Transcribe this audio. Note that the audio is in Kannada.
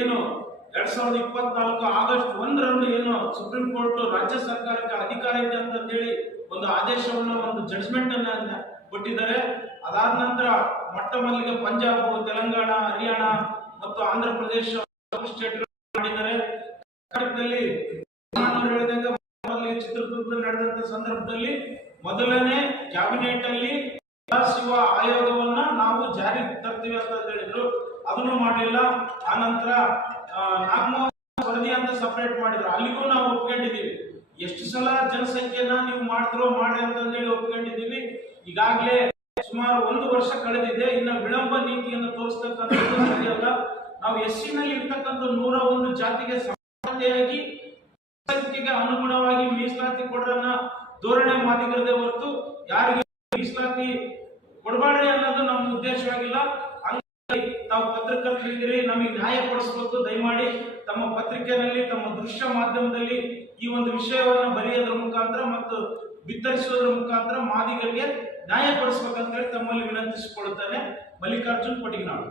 ಏನು ಎರಡ್ ಸಾವಿರದ ಇಪ್ಪತ್ನಾಲ್ಕು ಆಗಸ್ಟ್ ಒಂದರಂದು ಏನು ಸುಪ್ರೀಂ ಕೋರ್ಟ್ ರಾಜ್ಯ ಸರ್ಕಾರಕ್ಕೆ ಅಧಿಕಾರ ಇದೆ ಅಂತ ಹೇಳಿ ಒಂದು ಆದೇಶವನ್ನು, ಒಂದು ಜಡ್ಜ್ಮೆಂಟ್ ಅನ್ನ ಕೊಟ್ಟಿದ್ದಾರೆ. ಅದಾದ ನಂತರ ಮೊಟ್ಟ ಮೊದಲಿಗೆ ಪಂಜಾಬ್, ತೆಲಂಗಾಣ, ಹರಿಯಾಣ ಮತ್ತು ಆಂಧ್ರ ಪ್ರದೇಶ ಸ್ಟೇಟ್ ಮಾಡಿದ್ದಾರೆ. ಕರ್ನಾಟಕದಲ್ಲಿ ಹೇಳಿದಂಗೆ ಚಿತ್ರದುರ್ಗದಲ್ಲಿ ನಡೆದಂತ ಸಂದರ್ಭದಲ್ಲಿ ಮೊದಲನೇ ಕ್ಯಾಬಿನೆಟ್ ಅಲ್ಲಿ ಶಿವ ಆಯೋಗವನ್ನ ನಾವು ಜಾರಿ ತರ್ತೀವಿ ಅಂತ ಹೇಳಿದ್ರು. ಅದನ್ನು ಮಾಡಲಿಲ್ಲ ಆ ನಂತರ ನಾಗಮೋಹನ್ ವರದಿ ಅಂತ ಸಪರೇಟ್ ಮಾಡಿದ್ರು. ಅಲ್ಲಿಗೂ ನಾವು ಒಪ್ಕೊಂಡಿದ್ದೀವಿ. ಎಷ್ಟು ಸಲ ಜನಸಂಖ್ಯೆನ ನೀವು ಮಾಡಿದ್ರು ಮಾಡಿ ಅಂತಂದೇಳಿ ಒಪ್ಕೊಂಡಿದ್ದೀವಿ. ಈಗಾಗಲೇ ಸುಮಾರು ಒಂದು ವರ್ಷ ಕಳೆದಿದೆ. ಇನ್ನು ವಿಳಂಬ ನೀತಿಯನ್ನು ತೋರಿಸ್ತಕ್ಕಂಥ ಸರಿಯಲ್ಲ ನಾವು ಎಸ್ನಲ್ಲಿ ಇರ್ತಕ್ಕಂಥ ನೂರ ಒಂದು ಜಾತಿಗೆ ಸಮಾನತೆಯಾಗಿ ಸಂಖ್ಯೆಗೆ ಅನುಗುಣವಾಗಿ ಮೀಸಲಾತಿ ಕೊಡ್ರನ್ನ ಧೋರಣೆ ಮಾತಿಗಿರದೆ ಹೊರತು ಯಾರಿಗೆ ಮೀಸಲಾತಿ ಕೊಡಬಾರ್ದೆ ಅನ್ನೋದು ನಮ್ಮ ಉದ್ದೇಶವಾಗಿಲ್ಲ ತಾವು ಪತ್ರಕರ್ತರಿದ್ದೀರಿ ನಮಗೆ ನ್ಯಾಯ ಕೊಡಿಸಬೇಕು. ದಯಮಾಡಿ ತಮ್ಮ ಪತ್ರಿಕೆಯಲ್ಲಿ, ತಮ್ಮ ದೃಶ್ಯ ಮಾಧ್ಯಮದಲ್ಲಿ ಈ ಒಂದು ವಿಷಯವನ್ನು ಬರೆಯೋದ್ರ ಮುಖಾಂತರ ಮತ್ತು ಬಿತ್ತರಿಸೋದ್ರ ಮುಖಾಂತರ ಮಾದಿಗರಿಗೆ ನ್ಯಾಯ ಕೊಡಿಸ್ಬೇಕಂತ ಹೇಳಿ ತಮ್ಮಲ್ಲಿ ವಿನಂತಿಸಿಕೊಳ್ಳುತ್ತೇನೆ. ಮಲ್ಲಿಕಾರ್ಜುನ್ ಪಟಿಗ್ನಾಳ್